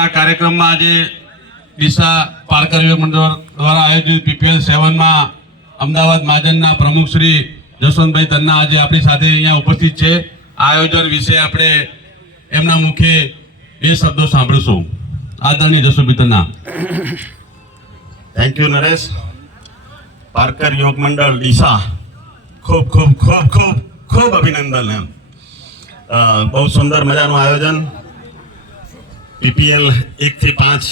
આ કાર્યક્રમમાં આજે ડીસા પારકર યુવક મંડળ દ્વારા આયોજિત PPL 7માં અમદાવાદ મહાજનના પ્રમુખ શ્રી જસવંતભાઈ તન્ના આજે આપણી સાથે અહીંયા ઉપસ્થિત છે. આ આયોજન વિશે આપણે એમના મુખે બે શબ્દો સાંભળીશું. આદરણીય જસવંતભાઈ તન્ના. Thank you Naresh. પારકર યુવક મંડળ ડીસા ખૂબ ખૂબ ખૂબ ખૂબ ખૂબ અભિનંદન. એમ બહુ સુંદર મજાનું આયોજન. PPL 1 થી 5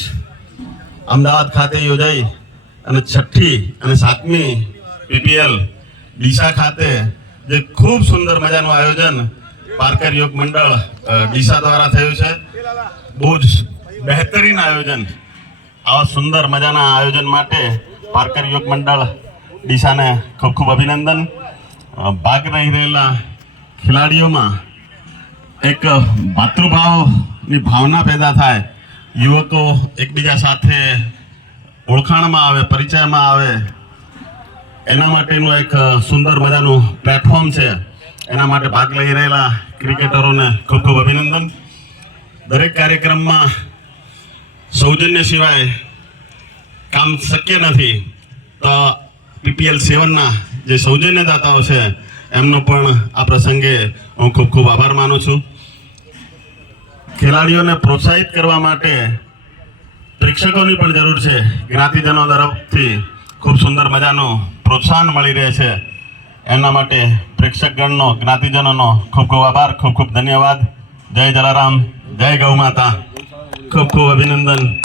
અમદાવાદ ખાતે યોજાઈ અને 6ઠી અને 7મી PPL ડીસા ખાતે જે ખૂબ સુંદર મજાનું આયોજન પારકર યુવક મંડળ ડીસા દ્વારા થયું છે. બહુ જ બહેતરીન આયોજન. આવા સુંદર મજાના આયોજન માટે પારકર યુવક મંડળ ડીસાને ખૂબ ખૂબ અભિનંદન. ભાગ રહી રહેલા ખેલાડીઓમાં એક ભાતૃભાવની ભાવના પેદા થાય, યુવકો એકબીજા સાથે ઓળખાણમાં આવે, પરિચયમાં આવે, એના માટેનું એક સુંદર મજાનું પ્લેટફોર્મ છે. એના માટે ભાગ લઈ રહેલા ક્રિકેટરોને ખૂબ ખૂબ અભિનંદન. દરેક કાર્યક્રમમાં સૌજન્ય સિવાય કામ શક્ય નથી, તો PPL 7ના જે સૌજન્યદાતાઓ છે એમનો પણ આ પ્રસંગે હું ખૂબ ખૂબ આભાર માનું છું. ખેલાડીઓને પ્રોત્સાહિત કરવા માટે પ્રેક્ષકોની પણ જરૂર છે. જ્ઞાતિજનો તરફથી ખૂબ સુંદર મજાનું પ્રોત્સાહન મળી રહે છે. એના માટે પ્રેક્ષકગણનો, જ્ઞાતિજનોનો ખૂબ ખૂબ આભાર, ખૂબ ખૂબ ધન્યવાદ. જય જલારામ, જય ગૌ માતા. ખૂબ ખૂબ અભિનંદન.